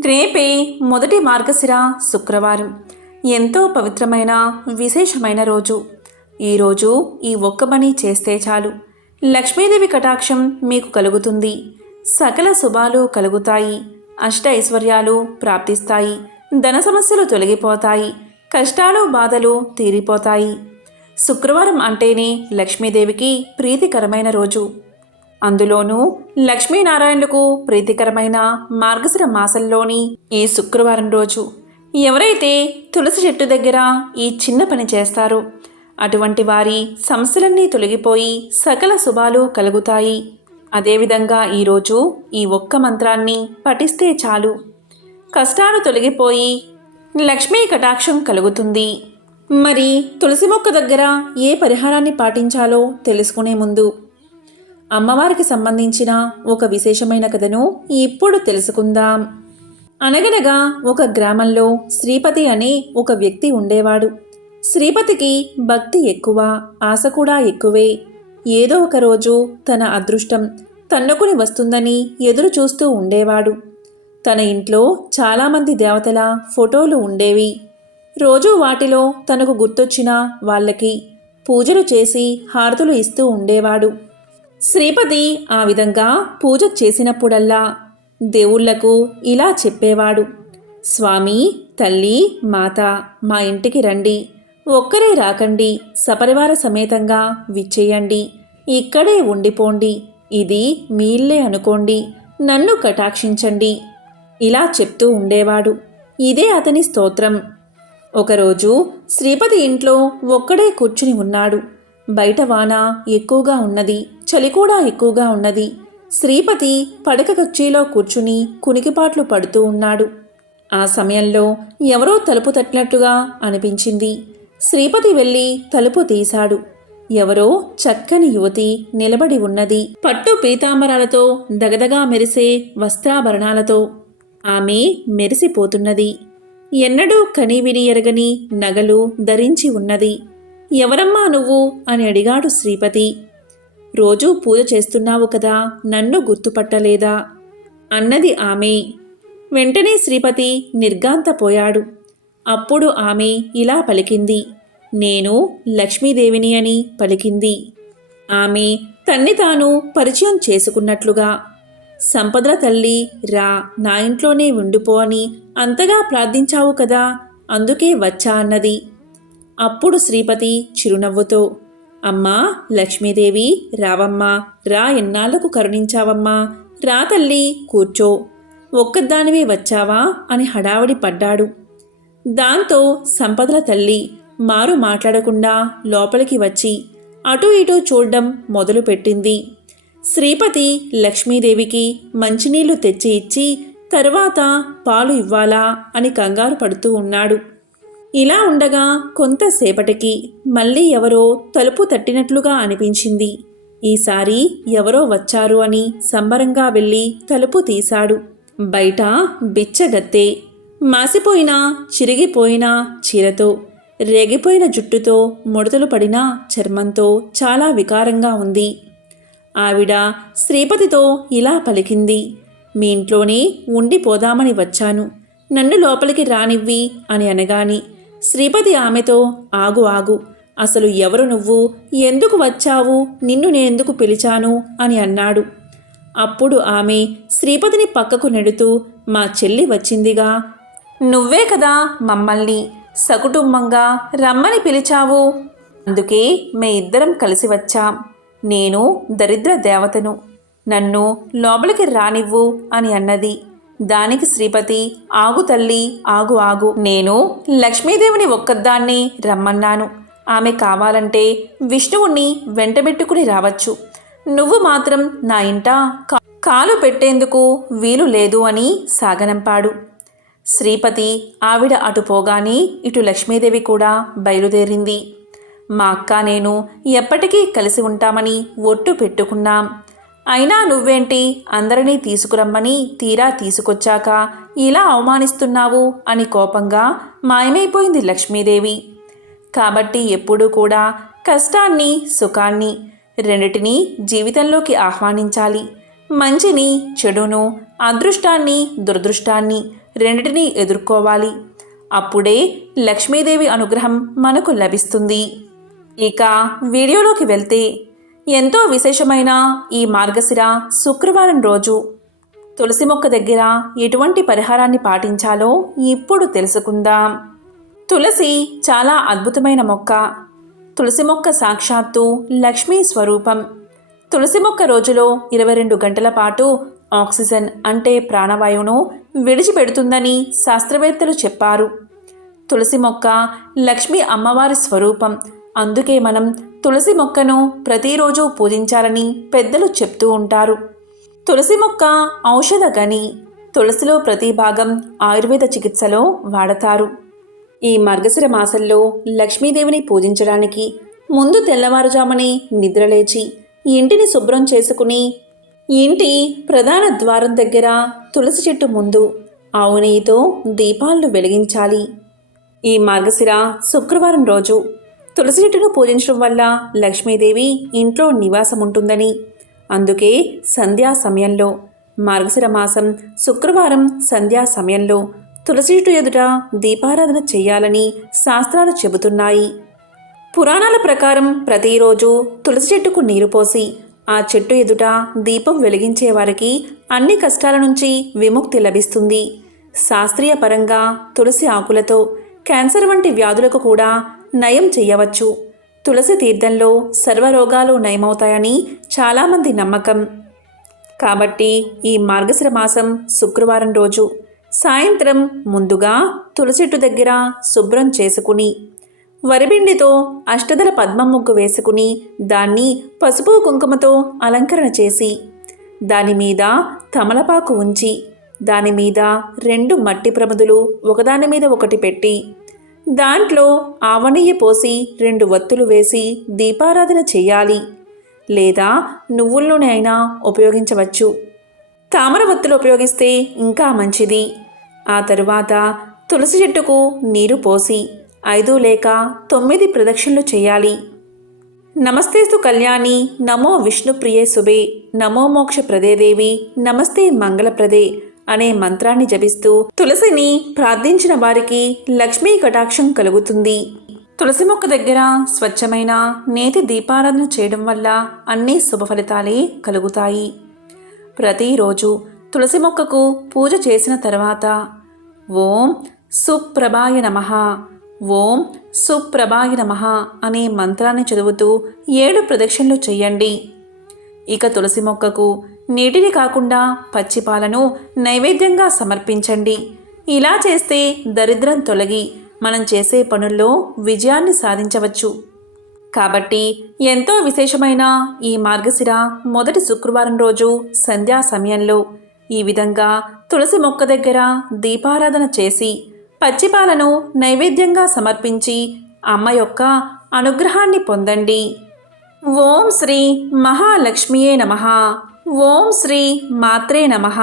రేపే మొదటి మార్గశిర శుక్రవారం. ఎంతో పవిత్రమైన విశేషమైన రోజు. ఈరోజు ఈ ఒక్క పని చేస్తే చాలు. లక్ష్మీదేవి కటాక్షం మీకు కలుగుతుంది. సకల శుభాలు కలుగుతాయి. అష్ట ఐశ్వర్యాలు ప్రాప్తిస్తాయి. ధన సమస్యలు తొలగిపోతాయి. కష్టాలు బాధలు తీరిపోతాయి. శుక్రవారం అంటేనే లక్ష్మీదేవికి ప్రీతికరమైన రోజు. అందులోనూ లక్ష్మీనారాయణులకు ప్రీతికరమైన మార్గశిర మాసంలోని ఈ శుక్రవారం రోజు. ఎవరైతే తులసి చెట్టు దగ్గర ఈ చిన్న పని చేస్తారో అటువంటి వారి సమస్యలన్నీ తొలగిపోయి సకల శుభాలు కలుగుతాయి. అదేవిధంగా ఈరోజు ఈ ఒక్క మంత్రాన్ని పఠిస్తే చాలు. కష్టాలు తొలగిపోయి లక్ష్మీ కటాక్షం కలుగుతుంది. మరి తులసి మొక్క దగ్గర ఏ పరిహారాన్ని పాటించాలో తెలుసుకునే ముందు అమ్మవారికి సంబంధించిన ఒక విశేషమైన కథను ఇప్పుడు తెలుసుకుందాం. అనగనగా ఒక గ్రామంలో శ్రీపతి అనే ఒక వ్యక్తి ఉండేవాడు. శ్రీపతికి భక్తి ఎక్కువ ఆశ కూడా ఎక్కువే. ఏదో ఒక రోజు తన అదృష్టం తన్నుకుని వస్తుందని ఎదురు చూస్తూ ఉండేవాడు. తన ఇంట్లో చాలామంది దేవతల ఫోటోలు ఉండేవి. రోజూ వాటిలో తనకు గుర్తొచ్చిన వాళ్ళకి పూజలు చేసి హారతులు ఇస్తూ ఉండేవాడు. శ్రీపతి ఆ విధంగా పూజ చేసినప్పుడల్లా దేవుళ్ళకు ఇలా చెప్పేవాడు. స్వామి తల్లి మాత మా ఇంటికి రండి. ఒక్కరే రాకండి. సపరివార సమేతంగా విచ్చేయండి. ఇక్కడే ఉండిపోండి. ఇది మీల్లే అనుకోండి. నన్ను కటాక్షించండి. ఇలా చెప్తూ ఉండేవాడు. ఇదే అతని స్తోత్రం. ఒకరోజు శ్రీపతి ఇంట్లో ఒక్కడే కూర్చుని ఉన్నాడు. బయట వాన ఎక్కువగా ఉన్నది చలి కూడా ఎక్కువగా ఉన్నది. శ్రీపతి పడక కచ్చేలో కూర్చుని కునికిపాట్లు పడుతూ ఉన్నాడు. ఆ సమయంలో ఎవరో తలుపు తట్టినట్టుగా అనిపించింది. శ్రీపతి వెళ్ళి తలుపు తీశాడు. ఎవరో చక్కని యువతి నిలబడి ఉన్నది. పట్టు పీతాంబరాలతో దగదగా మెరిసే వస్త్రాభరణాలతో ఆమె మెరిసిపోతున్నది. ఎన్నడూ కనివిని ఎరగని నగలు ధరించి ఉన్నది. ఎవరమ్మా నువ్వు? అని అడిగాడు శ్రీపతి. రోజూ పూజ చేస్తున్నావు కదా నన్ను గుర్తుపట్టలేదా? అన్నది ఆమె. వెంటనే శ్రీపతి నిర్గాంతపోయాడు అప్పుడు ఆమె ఇలా పలికింది. నేను లక్ష్మీదేవిని అని పలికింది. ఆమె తన్ని తాను పరిచయం చేసుకున్నట్లుగా. సంపదల తల్లి రా నా ఇంట్లోనే ఉండిపో అని అంతగా ప్రార్థించావు కదా అందుకే వచ్చా అన్నది. అప్పుడు శ్రీపతి చిరునవ్వుతో అమ్మా లక్ష్మీదేవి రావమ్మా రా ఎన్నాళ్ళకు కరుణించావమ్మా రా తల్లి కూర్చో ఒక్కదానివే వచ్చావా? అని హడావుడి పడ్డాడు. దాంతో సంపదల తల్లి మారు మాట్లాడకుండా లోపలికి వచ్చి అటూ ఇటూ చూడడం మొదలుపెట్టింది. శ్రీపతి లక్ష్మీదేవికి మంచినీళ్ళు తెచ్చి ఇచ్చి తరువాత పాలు ఇవ్వాలా? అని కంగారు పడుతూ ఉన్నాడు. ఇలా ఉండగా కొంతసేపటికి మళ్ళీ ఎవరో తలుపు తట్టినట్లుగా అనిపించింది. ఈసారి ఎవరో వచ్చారు అని సంబరంగా వెళ్ళి తలుపు తీశాడు. బయట బిచ్చగత్తే మాసిపోయిన చిరిగిపోయిన చీరతో రేగిపోయిన జుట్టుతో ముడతలు పడిన చర్మంతో చాలా వికారంగా ఉంది. ఆవిడ శ్రీపతితో ఇలా పలికింది మీ ఇంట్లోనే ఉండిపోదామని వచ్చాను. నన్ను లోపలికి రానివ్వి అని అనగాని శ్రీపతి ఆమెతో ఆగు ఆగు. అసలు ఎవరు నువ్వు? ఎందుకు వచ్చావు? నిన్ను నేనెందుకు పిలిచాను? అని అన్నాడు. అప్పుడు ఆమె శ్రీపతిని పక్కకు నెడుతూ మా చెల్లి వచ్చిందిగా. నువ్వే కదా మమ్మల్ని సకుటుంబంగా రమ్మని పిలిచావు. అందుకే మే ఇద్దరం కలిసి వచ్చాం. నేను దరిద్ర దేవతను. నన్ను లోపలికి రానివ్వు అని అన్నది. దానికి శ్రీపతి ఆగు తల్లి ఆగు ఆగు. నేను లక్ష్మీదేవిని ఒక్కదాన్ని రమ్మన్నాను. ఆమె కావాలంటే విష్ణువుణ్ణి వెంటబెట్టుకుని రావచ్చు. నువ్వు మాత్రం నా ఇంట కాలు పెట్టేందుకు వీలు లేదు అని సాగనంపాడు. శ్రీపతి ఆవిడ అటు పోగానే ఇటు లక్ష్మీదేవి కూడా బయలుదేరింది. మా అక్క నేను ఎప్పటికీ కలిసి ఉంటామని ఒట్టు పెట్టుకున్నాం. అయినా నువ్వేంటి? అందరినీ తీసుకురమ్మని తీరా తీసుకొచ్చాక ఇలా అవమానిస్తున్నావు? అని కోపంగా మాయమైపోయింది లక్ష్మీదేవి. కాబట్టి ఎప్పుడూ కూడా కష్టాన్ని సుఖాన్ని రెండిటినీ జీవితంలోకి ఆహ్వానించాలి. మంచిని చెడును అదృష్టాన్ని దురదృష్టాన్ని రెండిటినీ ఎదుర్కోవాలి. అప్పుడే లక్ష్మీదేవి అనుగ్రహం మనకు లభిస్తుంది. ఇక వీడియోలోకి వెళ్తే ఎంతో విశేషమైన ఈ మార్గశిర శుక్రవారం రోజు తులసి మొక్క దగ్గర ఎటువంటి పరిహారాన్ని పాటించాలో ఇప్పుడు తెలుసుకుందాం. తులసి చాలా అద్భుతమైన మొక్క. తులసి మొక్క సాక్షాత్తు లక్ష్మీ స్వరూపం. తులసి మొక్క రోజులో ఇరవై రెండు గంటల పాటు ఆక్సిజన్ అంటే ప్రాణవాయువును విడిచిపెడుతుందని శాస్త్రవేత్తలు చెప్పారు. తులసి మొక్క లక్ష్మీ అమ్మవారి స్వరూపం అందుకే మనం తులసి మొక్కను ప్రతిరోజు పూజించాలని పెద్దలు చెప్తూ ఉంటారు. తులసి మొక్క ఔషధ గని తులసిలో ప్రతి భాగం ఆయుర్వేద చికిత్సలో వాడతారు. ఈ మార్గశిర మాసంలో లక్ష్మీదేవిని పూజించడానికి ముందు తెల్లవారుజామునే నిద్రలేచి ఇంటిని శుభ్రం చేసుకుని ఇంటి ప్రధాన ద్వారం దగ్గర తులసి చెట్టు ముందు ఆవు నెయ్యితో దీపాలను వెలిగించాలి. ఈ మార్గశిర శుక్రవారం రోజు తులసి చెట్టును పూజించడం వల్ల లక్ష్మీదేవి ఇంట్లో నివాసం ఉంటుందని అందుకే సంధ్యా సమయంలో మార్గశిర మాసం శుక్రవారం సంధ్యా సమయంలో తులసి చెట్టు ఎదుట దీపారాధన చేయాలని శాస్త్రాలు చెబుతున్నాయి. పురాణాల ప్రకారం ప్రతిరోజు తులసి చెట్టుకు నీరు పోసి ఆ చెట్టు ఎదుట దీపం వెలిగించే వారికి అన్ని కష్టాల నుంచి విముక్తి లభిస్తుంది. శాస్త్రీయ పరంగా తులసి ఆకులతో క్యాన్సర్ వంటి వ్యాధులకు కూడా నయం చేయవచ్చు. తులసి తీర్థంలో సర్వరోగాలు నయమవుతాయని చాలామంది నమ్మకం. కాబట్టి ఈ మార్గశిర మాసం శుక్రవారం రోజు. సాయంత్రం ముందుగా తులసిట్టు దగ్గర శుభ్రం చేసుకుని వరిపిండితో అష్టదల పద్మం ముగ్గు వేసుకుని దాన్ని పసుపు కుంకుమతో అలంకరణ చేసి దాని మీద తమలపాకు ఉంచి దాని మీద రెండు మట్టి ప్రమదులు ఒకదాని మీద ఒకటి పెట్టి దాంట్లో ఆవనెయ్యి పోసి రెండు వత్తులు వేసి దీపారాధన చేయాలి. లేదా నువ్వుల నూనె అయినా ఉపయోగించవచ్చు. తామర వత్తులు ఉపయోగిస్తే ఇంకా మంచిది. ఆ తరువాత తులసి చెట్టుకు నీరు పోసి ఐదు లేక తొమ్మిది ప్రదక్షిణలు చేయాలి. నమస్తేస్తు కళ్యాణి నమో విష్ణుప్రియే శుభే నమో మోక్ష ప్రదేదేవి నమస్తే మంగళప్రదే అనే మంత్రాన్ని జపిస్తూ తులసిని ప్రార్థించిన వారికి లక్ష్మీ కటాక్షం కలుగుతుంది. తులసి మొక్క దగ్గర స్వచ్ఛమైన నేతి దీపారాధన చేయడం వల్ల అన్ని శుభ ఫలితాలే కలుగుతాయి. ప్రతిరోజు తులసి మొక్కకు పూజ చేసిన తర్వాత ఓం సుప్రభాయ నమః ఓం సుప్రభాయ నమః అనే మంత్రాన్ని చదువుతూ ఏడు ప్రదక్షిణలు చేయండి. ఇక తులసి మొక్కకు నీటిని కాకుండా పచ్చిపాలను నైవేద్యంగా సమర్పించండి. ఇలా చేస్తే దరిద్రం తొలగి మనం చేసే పనుల్లో విజయాన్ని సాధించవచ్చు. కాబట్టి ఎంతో విశేషమైన ఈ మార్గశిర మొదటి శుక్రవారం రోజు సంధ్యా సమయంలో ఈ విధంగా తులసి మొక్క దగ్గర దీపారాధన చేసి పచ్చిపాలను నైవేద్యంగా సమర్పించి అమ్మ యొక్క అనుగ్రహాన్ని పొందండి. ఓం శ్రీ మహాలక్ష్మియే నమ. ఓం శ్రీ మాత్రే నమః.